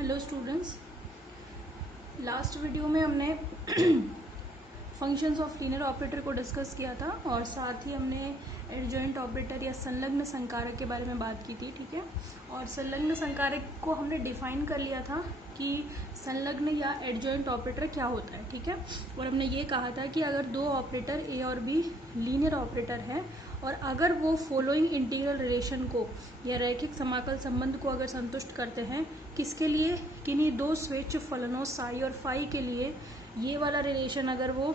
Hello students, last video में हमने functions of linear operator को डिस्कस किया था और साथ ही हमने एडजॉइंट ऑपरेटर या संलग्न संकारक के बारे में बात की थी। ठीक है, और संलग्न संकारक को हमने डिफाइन कर लिया था कि संलग्न या एडजॉइंट ऑपरेटर क्या होता है। ठीक है, और हमने ये कहा था कि अगर दो ऑपरेटर ए और बी लीनियर ऑपरेटर है और अगर वो फॉलोइंग इंटीग्रल रिलेशन को या रैखिक समाकल संबंध को अगर संतुष्ट करते हैं, किसके लिए, किन्हीं दो स्वेच्छ फलनों साई और फाई के लिए ये वाला रिलेशन अगर वो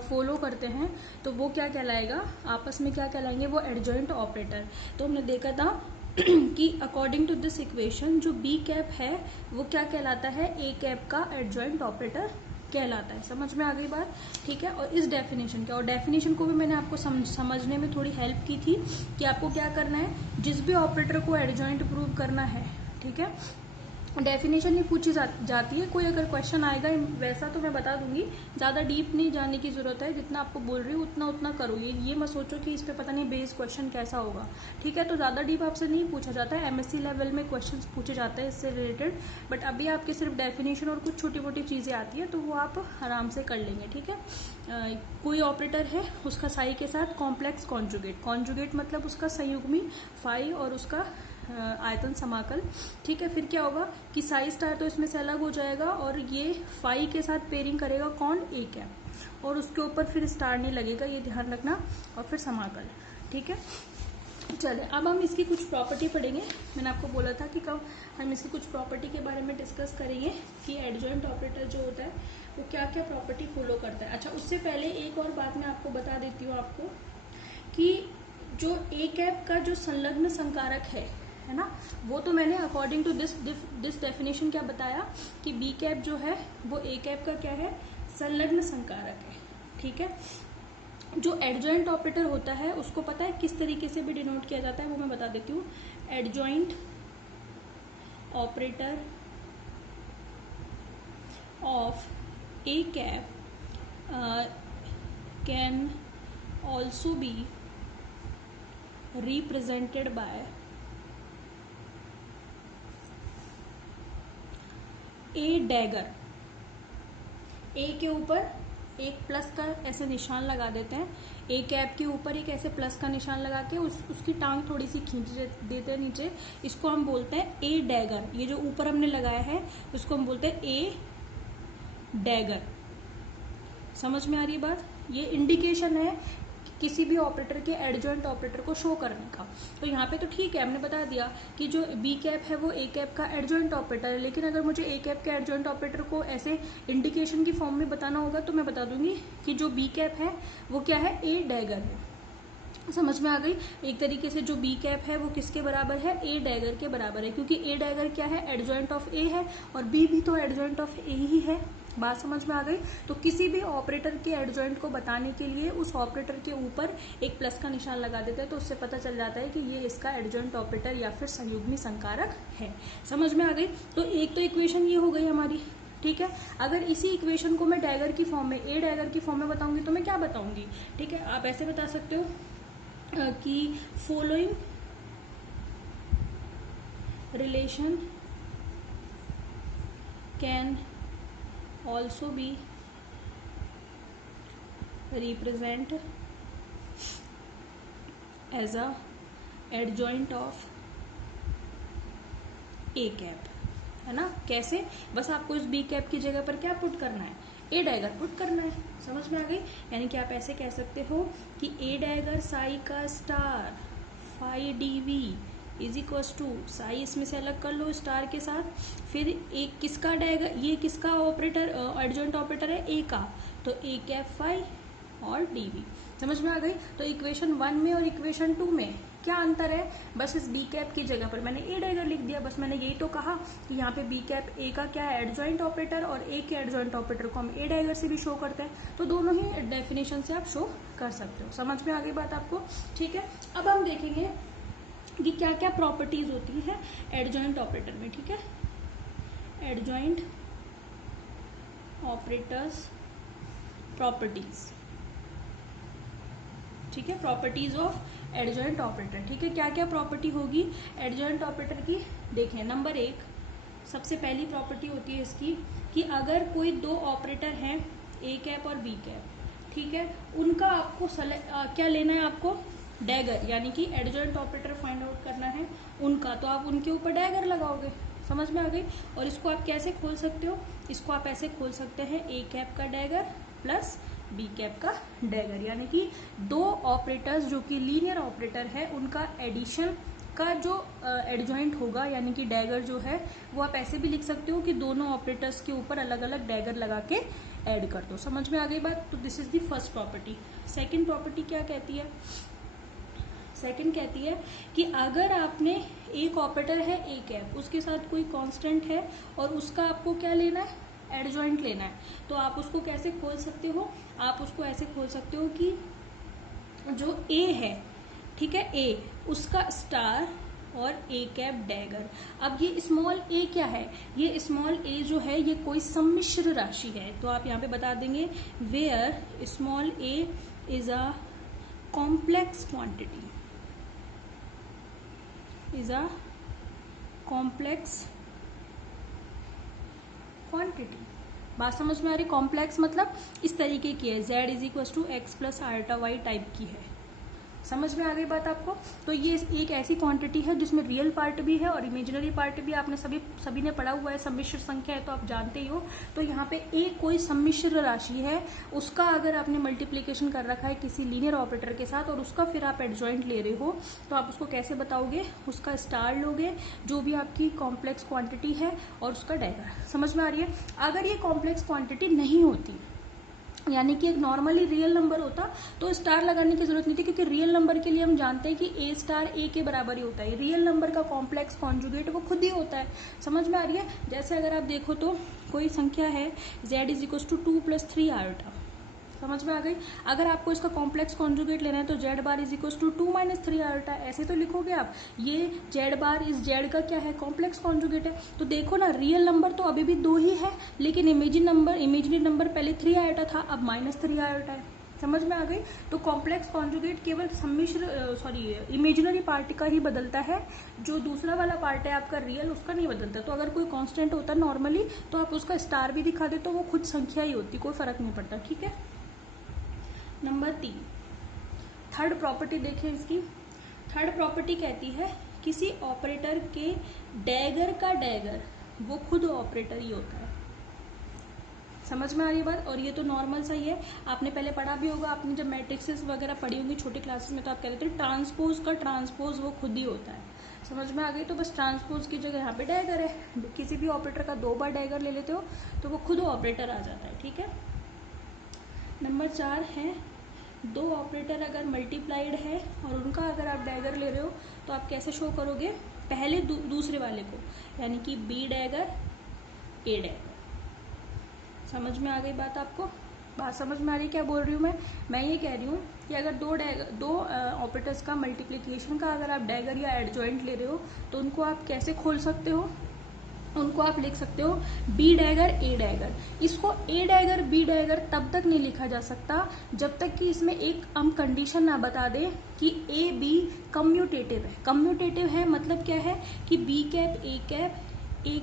फॉलो करते हैं तो वो क्या कहलाएगा, आपस में क्या कहलाएंगे, वो एडजॉइंट ऑपरेटर। तो हमने देखा था कि अकॉर्डिंग टू दिस इक्वेशन जो बी कैप है वो क्या कहलाता है, ए कैप का एडजॉइंट ऑपरेटर कहलाता है। समझ में आ गई बात। ठीक है, और इस डेफिनेशन का, और डेफिनेशन को भी मैंने आपको समझने में थोड़ी हेल्प की थी कि आपको क्या करना है, जिस भी ऑपरेटर को एडजॉइंट प्रूव करना है, ठीक है, डेफिनेशन नहीं पूछी जाती है। कोई अगर क्वेश्चन आएगा वैसा तो मैं बता दूंगी, ज़्यादा डीप नहीं जाने की ज़रूरत है, जितना आपको बोल रही हूँ उतना करो। ये मत सोचो कि इस पे पता नहीं बेस क्वेश्चन कैसा होगा। ठीक है, तो ज़्यादा डीप आपसे नहीं पूछा जाता है, एमएससी लेवल में क्वेश्चन पूछे जाते हैं इससे रिलेटेड, बट अभी आपके सिर्फ डेफिनेशन और कुछ छोटी मोटी चीज़ें आती है तो वो आप आराम से कर लेंगे। ठीक है, कोई ऑपरेटर है, उसका साई के साथ कॉम्प्लेक्स कॉन्जुगेट, कॉन्जुगेट मतलब उसका संयुग्मी फाई और उसका आयतन समाकल। ठीक है, फिर क्या होगा कि साई स्टार तो इसमें से अलग हो जाएगा और ये फाई के साथ पेयरिंग करेगा कौन, ए कैप, और उसके ऊपर फिर स्टार नहीं लगेगा, ये ध्यान रखना, और फिर समाकल। ठीक है, चले अब हम इसकी कुछ प्रॉपर्टी पढ़ेंगे। मैंने आपको बोला था कि कब हम इसकी कुछ प्रॉपर्टी के बारे में डिस्कस करेंगे कि एडजॉइंट ऑपरेटर जो होता है वो क्या क्या प्रॉपर्टी फॉलो करता है। अच्छा, उससे पहले एक और बात मैं आपको बता देती हूँ आपको कि जो ए कैप का जो संलग्न संकारक है ना, वो तो मैंने अकॉर्डिंग टू दिस डेफिनेशन क्या बताया कि बी कैप जो है वो ए कैप का क्या है, संलग्न संकारक है। ठीक है, जो एडजॉइंट ऑपरेटर होता है उसको पता है किस तरीके से भी डिनोट किया जाता है, वो मैं बता देती हूँ। Adjoint operator of A cap can also be represented by A dagger. A के ऊपर एक प्लस का ऐसे निशान लगा देते हैं, ए कैप के ऊपर एक ऐसे प्लस का निशान लगा के उसकी टांग थोड़ी सी खींच देते हैं नीचे, इसको हम बोलते हैं ए डैगर। ये जो ऊपर हमने लगाया है उसको हम बोलते हैं ए डैगर। समझ में आ रही है बात, ये इंडिकेशन है किसी भी ऑपरेटर के एडजॉइंट ऑपरेटर को शो करने का। तो यहाँ पे तो ठीक है, हमने बता दिया कि जो बी कैप है वो ए कैप का एडजॉइंट ऑपरेटर है, लेकिन अगर मुझे ए कैप के एडजॉइंट ऑपरेटर को ऐसे इंडिकेशन की फॉर्म में बताना होगा तो मैं बता दूंगी कि जो बी कैप है वो क्या है, ए डैगर है। समझ में आ गई। एक तरीके से जो बी कैप है वो किसके बराबर है, ए डैगर के बराबर है, क्योंकि ए डैगर क्या है, एडजॉइंट ऑफ ए है और बी भी तो एडजॉइंट ऑफ ए ही है। बात समझ में आ गई। तो किसी भी ऑपरेटर के एडजॉइंट को बताने के लिए उस ऑपरेटर के ऊपर एक प्लस का निशान लगा देते हैं तो उससे पता चल जाता है कि ये इसका एडजॉइंट ऑपरेटर या फिर संयुग्मी संकारक है। समझ में आ गई। तो एक तो इक्वेशन ये हो गई हमारी। ठीक है, अगर इसी इक्वेशन को मैं डैगर की फॉर्म में, ए डैगर की फॉर्म में बताऊंगी तो मैं क्या बताऊंगी। ठीक है, आप ऐसे बता सकते हो कि following relation can also be represent as a adjoint of a cap, है ना। कैसे, बस आपको इस बी कैप की जगह पर क्या पुट करना है, ए डैगर पुट करना है। समझ में आ गई। यानी कि आप ऐसे कह सकते हो कि ए डैगर साई का star phi D V is equal to, psi इसमें से अलग कर लो स्टार के साथ, फिर एक किसका डैगर, ये किसका ऑपरेटर एडजॉइंट ऑपरेटर है, ए का, तो ए कैप फाई और डीवी। समझ में आ गई। तो इक्वेशन 1 में और इक्वेशन 2 में क्या अंतर है, बस इस बी कैप की जगह पर मैंने ए डैगर लिख दिया। बस मैंने यही तो कहा कि यहाँ पे बी कैप ए का क्या है, एडजॉइंट ऑपरेटर, और ए के एडजॉइंट ऑपरेटर को हम ए डैगर से भी शो करते हैं। तो दोनों ही डेफिनेशन से आप शो कर सकते हो। समझ में आ गई बात आपको। ठीक है, अब हम देखेंगे कि क्या क्या प्रॉपर्टीज होती हैं एडजॉइंट ऑपरेटर में। ठीक है, एडजॉइंट ऑपरेटर्स प्रॉपर्टीज। ठीक है, प्रॉपर्टीज ऑफ एडजॉइंट ऑपरेटर। ठीक है, क्या क्या प्रॉपर्टी होगी एडजॉइंट ऑपरेटर की, देखें। नंबर 1, सबसे पहली प्रॉपर्टी होती है इसकी कि अगर कोई दो ऑपरेटर हैं ए कैप और बी कैप, ठीक है, उनका आपको क्या लेना है, आपको डैगर यानी कि एडजॉइंट ऑपरेटर फाइंड आउट करना है उनका, तो आप उनके ऊपर डैगर लगाओगे। समझ में आ गई। और इसको आप कैसे खोल सकते हो, इसको आप ऐसे खोल सकते हैं ए कैप का डैगर प्लस बी कैप का डैगर, यानी कि दो ऑपरेटर्स जो कि लीनियर ऑपरेटर है उनका एडिशन का जो एडजॉइंट होगा यानी कि डैगर जो है वो आप ऐसे भी लिख सकते हो कि दोनों ऑपरेटर्स के ऊपर अलग अलग डैगर लगा के ऐड कर दो। समझ में आ गई बात। तो this is the first property. Second property क्या कहती है, सेकंड कहती है कि अगर आपने एक ऑपरेटर है ए कैप, उसके साथ कोई कांस्टेंट है और उसका आपको क्या लेना है, एडजॉइंट लेना है, तो आप उसको कैसे खोल सकते हो, आप उसको ऐसे खोल सकते हो कि जो ए है, ठीक है, ए उसका स्टार और ए कैप डैगर। अब ये स्मॉल ए क्या है, ये स्मॉल ए जो है ये कोई सम्मिश्र राशि है, तो आप यहाँ पे बता देंगे where small A is a complex quantity, is a complex quantity. बात समझ में आ रही। कॉम्प्लेक्स मतलब इस तरीके की है, z is equal to x plus आर्टा वाई टाइप की है। समझ में आ गई बात आपको। तो ये एक ऐसी क्वांटिटी है जिसमें रियल पार्ट भी है और इमेजिनरी पार्ट भी, आपने सभी ने पढ़ा हुआ है, सम्मिश्र संख्या है तो आप जानते ही हो। तो यहाँ पे ए कोई सम्मिश्र राशि है, उसका अगर आपने मल्टीप्लीकेशन कर रखा है किसी लीनियर ऑपरेटर के साथ और उसका फिर आप एडजॉइंट ले रहे हो, तो आप उसको कैसे बताओगे, उसका स्टार लोगे जो भी आपकी कॉम्प्लेक्स क्वांटिटी है और उसका डैगर। समझ में आ रही है। अगर ये कॉम्प्लेक्स क्वांटिटी नहीं होती यानी कि एक नॉर्मली रियल नंबर होता तो स्टार लगाने की जरूरत नहीं थी, क्योंकि रियल नंबर के लिए हम जानते हैं कि ए स्टार ए के बराबर ही होता है। रियल नंबर का कॉम्प्लेक्स कॉन्जुगेट वो खुद ही होता है। समझ में आ रही है। जैसे अगर आप देखो तो कोई संख्या है z is equal to 2 + 3 iota. समझ में आ गई। अगर आपको इसका कॉम्प्लेक्स कॉन्जुगेट लेना है तो z bar is equal to 2 - 3 iota, ऐसे तो लिखोगे आप। ये z बार इस z का क्या है, कॉम्प्लेक्स कॉन्जुगेट है। तो देखो ना, रियल नंबर तो अभी भी 2 ही है, लेकिन इमेजिनरी नंबर पहले 3 आयोटा था, अब -3 आयोटा है। समझ में आ गई। तो कॉम्प्लेक्स कॉन्जुगेट केवल इमेजिनरी पार्ट का ही बदलता है, जो दूसरा वाला पार्ट है आपका रियल, उसका नहीं बदलता। तो अगर कोई कांस्टेंट होता नॉर्मली तो आप उसका स्टार भी दिखा दे तो वो खुद संख्या ही होती, कोई फर्क नहीं पड़ता। ठीक है। नंबर 3, थर्ड प्रॉपर्टी देखें इसकी। थर्ड प्रॉपर्टी कहती है किसी ऑपरेटर के डैगर का डैगर वो खुद ऑपरेटर ही होता है। समझ में आ रही है बात। और ये तो नॉर्मल सा ही है, आपने पहले पढ़ा भी होगा, आपने जब मैट्रिक्सेस वगैरह पढ़ी होंगी छोटी क्लासेस में तो आप कहते थे ट्रांसपोज का ट्रांसपोज वो खुद ही होता है। समझ में आ गई। तो बस ट्रांसपोज की जगह यहाँ पे डैगर है, किसी भी ऑपरेटर का 2 बार डैगर ले लेते हो तो वो खुद ऑपरेटर आ जाता है। ठीक है। नंबर 4 है, दो ऑपरेटर अगर मल्टीप्लाइड है और उनका अगर आप डैगर ले रहे हो तो आप कैसे शो करोगे, पहले दूसरे वाले को, यानी कि बी डैगर ए डैगर। समझ में आ गई बात आपको। बात समझ में आ रही क्या बोल रही हूँ मैं ये कह रही हूँ कि अगर दो ऑपरेटर्स का मल्टीप्लिकेशन का अगर आप डैगर या एडजॉइंट ले रहे हो तो उनको आप कैसे खोल सकते हो, उनको आप लिख सकते हो बी डैगर ए डैगर। इसको ए डैगर बी डैगर तब तक नहीं लिखा जा सकता जब तक कि इसमें एक हम कंडीशन ना बता दे कि ए बी कम्यूटेटिव है। कम्यूटेटिव है मतलब क्या है कि B cap A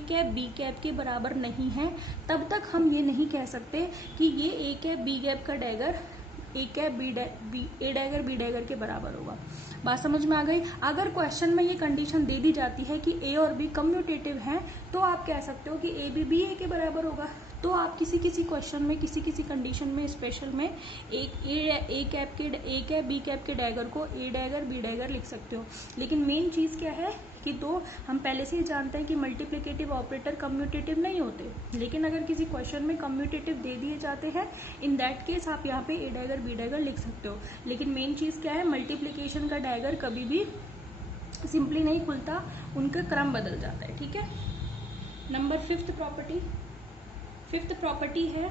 cap B cap के बराबर नहीं है, तब तक हम ये नहीं कह सकते कि ये ए कैप बी कैप का dagger A cap A dagger B dagger के बराबर होगा। बात समझ में आ गई। अगर क्वेश्चन में ये कंडीशन दे दी जाती है कि ए और बी कम्यूटेटिव हैं तो आप कह सकते हो कि ए बी ए के बराबर होगा। तो आप किसी क्वेश्चन में किसी कंडीशन में स्पेशल में एक ए कैप बी कैप के डैगर को ए डैगर बी डैगर लिख सकते हो। लेकिन मेन चीज क्या है कि हम पहले से ही जानते हैं कि मल्टीप्लिकेटिव ऑपरेटर कम्यूटेटिव नहीं होते, लेकिन अगर किसी क्वेश्चन में कम्यूटेटिव दे दिए जाते हैं इन दैट केस आप यहाँ पे ए डैगर बी डैगर लिख सकते हो। लेकिन मेन चीज क्या है, मल्टीप्लिकेशन का डैगर कभी भी सिंपली नहीं खुलता, उनका क्रम बदल जाता है। ठीक है। नंबर 5th प्रॉपर्टी है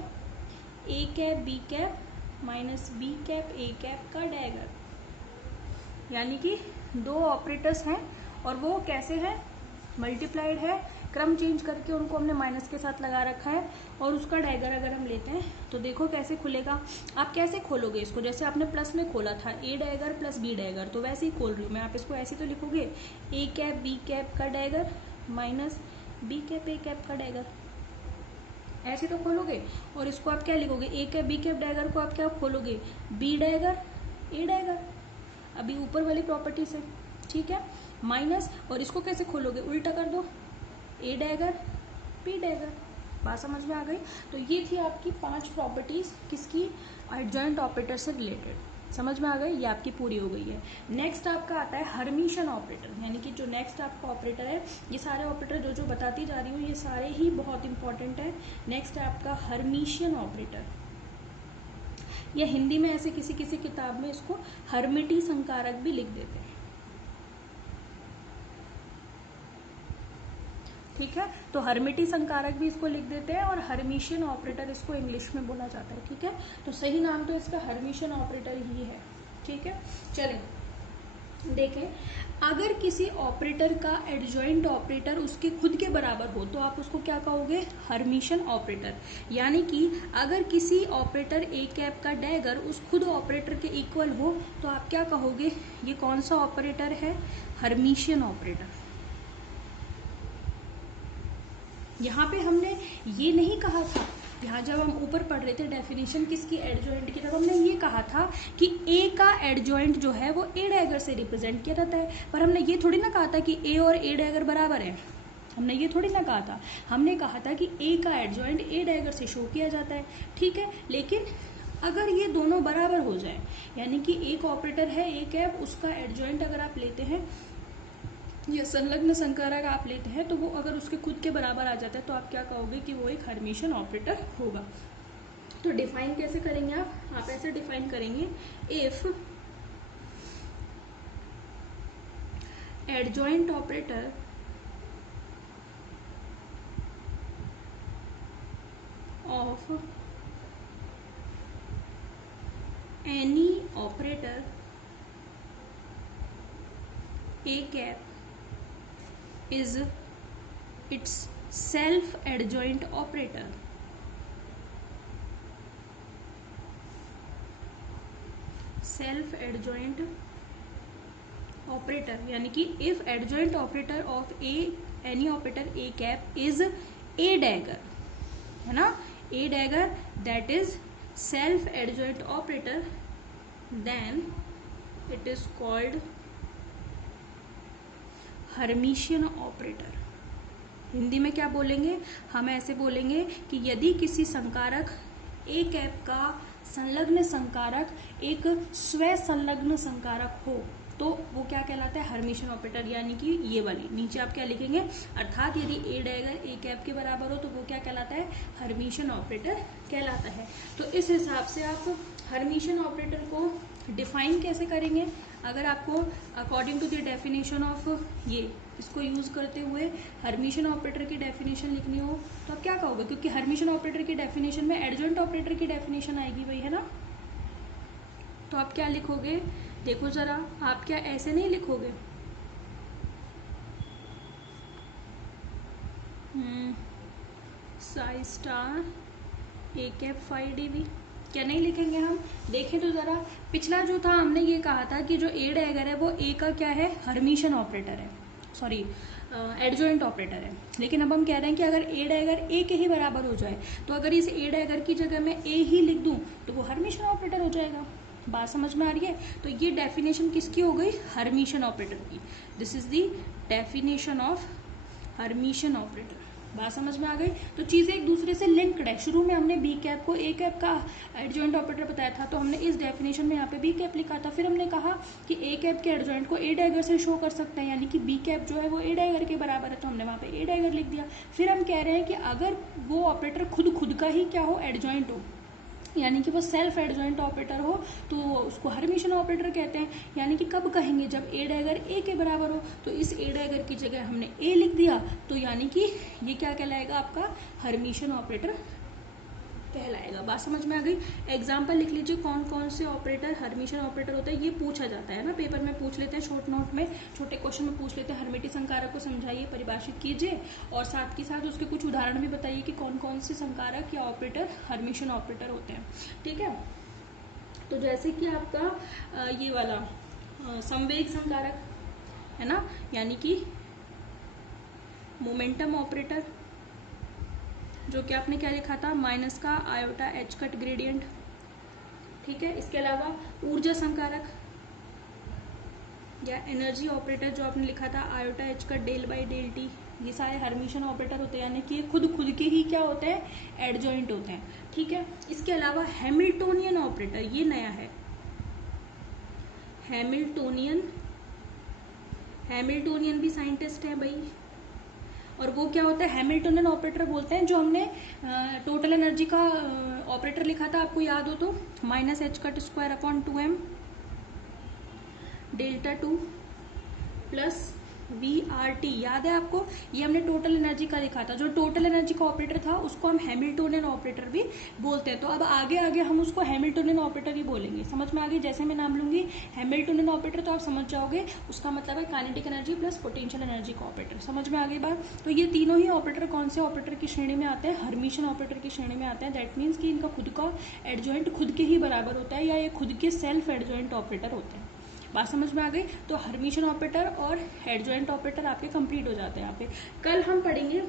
A cap B cap minus B cap A cap का डैगर, यानी कि दो ऑपरेटर्स हैं और वो कैसे हैं, मल्टीप्लाइड है, क्रम चेंज करके उनको हमने माइनस के साथ लगा रखा है और उसका डैगर अगर हम लेते हैं तो देखो कैसे खुलेगा। आप कैसे खोलोगे इसको, जैसे आपने प्लस में खोला था ए डैगर प्लस बी डैगर, तो वैसे ही खोल रही हूँ मैं। आप इसको ऐसे तो लिखोगे ए कैप बी कैप का dagger minus B cap A cap का डैगर, ऐसे तो खोलोगे। और इसको आप क्या लिखोगे, A cap B cap dagger को आप क्या खोलोगे, बी डैगर ए डैगर, अभी ऊपर वाली प्रॉपर्टी से, ठीक है। माइनस, और इसको कैसे खोलोगे, उल्टा कर दो, ए डैगर बी डैगर। बात समझ में आ गई। तो ये थी आपकी 5 प्रॉपर्टीज किसकी, एडजॉइंट ऑपरेटर से रिलेटेड, समझ में आ गई, ये आपकी पूरी हो गई है। नेक्स्ट आपका आता है हर्मिशन ऑपरेटर, यानी कि जो नेक्स्ट आपका ऑपरेटर है, ये सारे ऑपरेटर जो जो बताती जा रही हूँ ये सारे ही बहुत इंपॉर्टेंट है। नेक्स्ट है आपका हर्मिशियन ऑपरेटर, या हिंदी में ऐसे किसी किसी किताब में इसको हर्मिटी संकारक भी लिख देते हैं, ठीक है। तो हर्मिटी संकारक भी इसको लिख देते हैं और हर्मिशियन ऑपरेटर इसको इंग्लिश में बोला जाता है, ठीक है। तो सही नाम तो इसका हर्मिशियन ऑपरेटर ही है, ठीक है। चलें देखें, अगर किसी ऑपरेटर का एडजॉइंट ऑपरेटर उसके खुद के बराबर हो तो आप उसको क्या कहोगे, हर्मिशियन ऑपरेटर। यानी कि अगर किसी ऑपरेटर ए कैप का डैगर उस खुद ऑपरेटर के इक्वल हो तो आप क्या कहोगे, ये कौन सा ऑपरेटर है, हर्मिशियन ऑपरेटर। यहाँ पे हमने ये नहीं कहा था, यहाँ जब हम ऊपर पढ़ रहे थे डेफिनेशन किसकी, एडजॉइंट की, तब हमने ये कहा था कि ए का एडजॉइंट जो है वो ए डैगर से रिप्रेजेंट किया जाता है। पर हमने ये थोड़ी ना कहा था कि ए और ए डैगर बराबर है, हमने ये थोड़ी ना कहा था। हमने कहा था कि ए का एडजॉइंट ए डैगर से शो किया जाता है, ठीक है। लेकिन अगर ये दोनों बराबर हो जाए, यानी कि एक ऑपरेटर है ए कैप, उसका एडजॉइंट अगर आप लेते हैं ये संलग्न संकारक आप लेते हैं, तो वो अगर उसके खुद के बराबर आ जाता है तो आप क्या कहोगे कि वो एक हर्मिशियन ऑपरेटर होगा। तो डिफाइन कैसे करेंगे आप ऐसे डिफाइन करेंगे, if adjoint operator of any operator A cap is its self adjoint operator, self adjoint operator, यानी कि if adjoint operator of A any operator A cap is A dagger, है ना, A dagger that is self adjoint operator, then it is called Hermitian operator. Hindi में क्या बोलेंगे, हम ऐसे बोलेंगे कि यदि किसी संकारक ए कैप का संलग्न संकारक एक स्व संलग्न संकारक हो तो वो क्या कहलाता है, हर्मिशियन ऑपरेटर। यानी कि ये वाली नीचे आप क्या लिखेंगे, अर्थात यदि ए डैगर ए कैप के बराबर हो तो वो क्या कहलाता है, हर्मिशियन ऑपरेटर कहलाता है। तो इस हिसाब से आप हर्मिशियन ऑपरेटर को डिफाइन कैसे करेंगे, अगर आपको according to the definition of ये इसको यूज करते हुए हर्मिशियन ऑपरेटर की डेफिनेशन लिखनी हो तो आप क्या कहोगे, क्योंकि हर्मिशियन ऑपरेटर की डेफिनेशन में एडजॉइंट ऑपरेटर की डेफिनेशन आएगी भाई, है ना। तो आप क्या लिखोगे, देखो जरा, आप क्या ऐसे नहीं लिखोगे, Sai star A cap 5dv, क्या नहीं लिखेंगे हम। देखें तो जरा, पिछला जो था हमने ये कहा था कि जो ए डैगर है वो ए का क्या है, हर्मिशियन ऑपरेटर है, सॉरी एडजॉइंट ऑपरेटर है। लेकिन अब हम कह रहे हैं कि अगर ए डैगर ए के ही बराबर हो जाए तो अगर इस ए डैगर की जगह मैं ए ही लिख दूं तो वो हर्मिशियन ऑपरेटर हो जाएगा। बात समझ में आ रही है। तो ये डेफिनेशन किसकी हो गई, हर्मिशियन ऑपरेटर की। This is the definition of Hermitian operator. बात समझ में आ गई। तो चीजें एक दूसरे से लिंक्ड है। शुरू में हमने बी कैप को ए कैप का एडजॉइंट ऑपरेटर बताया था, तो हमने इस डेफिनेशन में यहाँ पे बी कैप लिखा था। फिर हमने कहा कि ए कैप के एडजॉइंट को ए डैगर से शो कर सकते हैं, यानी कि बी कैप जो है वो ए डैगर के बराबर है, तो हमने वहाँ पे ए डैगर लिख दिया। फिर हम कह रहे हैं कि अगर वो ऑपरेटर खुद का ही क्या हो, एडजॉइंट हो, यानी कि वो सेल्फ एडजॉइंट ऑपरेटर हो, तो उसको हर्मिशियन ऑपरेटर कहते हैं। यानी कि कब कहेंगे, जब ए डैगर ए के बराबर हो। तो इस ए डैगर की जगह हमने ए लिख दिया, तो यानी कि ये क्या कहलाएगा, आपका हर्मिशियन ऑपरेटर कहलाएगा। बात समझ में आ गई। एग्जाम्पल लिख लीजिए, कौन कौन से ऑपरेटर हर्मिशियन ऑपरेटर होते हैं, ये पूछा जाता है ना, पेपर में पूछ लेते हैं, शॉर्ट नोट में छोटे क्वेश्चन में पूछ लेते हैं। हर्मिटी संकारक को समझाइए, परिभाषित कीजिए और साथ के साथ उसके कुछ उदाहरण भी बताइए कि कौन कौन से संकारक या ऑपरेटर हर्मिशियन ऑपरेटर होते हैं, ठीक है। तो जैसे कि आपका ये वाला संवेग संकारक है ना, यानी कि मोमेंटम ऑपरेटर, जो कि आपने क्या लिखा था, माइनस का आयोटा एच कट ग्रेडियंट, ठीक है। इसके अलावा ऊर्जा संकारक या एनर्जी ऑपरेटर जो आपने लिखा था iota H cut del by del T, ये सारे हर्मिशन ऑपरेटर होते हैं, यानी कि ये खुद के ही क्या होते हैं, एडजॉइंट होते हैं, ठीक है। इसके अलावा हैमिल्टोनियन ऑपरेटर, ये नया है, हैमिल्टोनियन भी साइंटिस्ट है भाई। और वो क्या होता है, हैमिल्टोनियन ऑपरेटर बोलते हैं, जो हमने टोटल एनर्जी का ऑपरेटर लिखा था, आपको याद हो तो, minus H cut square upon 2m delta 2 plus VRT, याद है आपको, ये हमने टोटल एनर्जी का लिखा था। जो टोटल एनर्जी का ऑपरेटर था उसको हम हैमिल्टोनियन ऑपरेटर भी बोलते हैं। तो अब आगे आगे हम उसको हैमिल्टोनियन ऑपरेटर ही बोलेंगे, समझ में आ गई। जैसे मैं नाम लूंगी हैमिल्टोनियन ऑपरेटर तो आप समझ जाओगे उसका मतलब है kinetic energy plus potential energy का ऑपरेटर, समझ में आ गई बात। तो ये तीनों ही ऑपरेटर कौन से ऑपरेटर की श्रेणी में आते हैं, हर्मिशन ऑपरेटर की श्रेणी में आते हैं। दैट मीन्स कि इनका खुद का एडजॉइंट खुद के ही बराबर होता है, या ये खुद के सेल्फ एडजॉइंट ऑपरेटर होते हैं। बात समझ में आ गई। तो हर्मिशन ऑपरेटर और एडजॉइंट ऑपरेटर आपके कंप्लीट हो जाते हैं यहाँ पे। कल हम पढ़ेंगे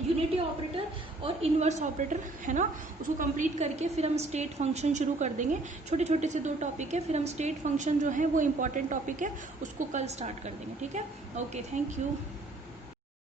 यूनिटी ऑपरेटर और इनवर्स ऑपरेटर, है ना, उसको कंप्लीट करके फिर हम स्टेट फंक्शन शुरू कर देंगे। छोटे छोटे से 2 टॉपिक है, फिर हम स्टेट फंक्शन जो है वो इंपॉर्टेंट टॉपिक है, उसको कल स्टार्ट कर देंगे, ठीक है। Okay, thank you.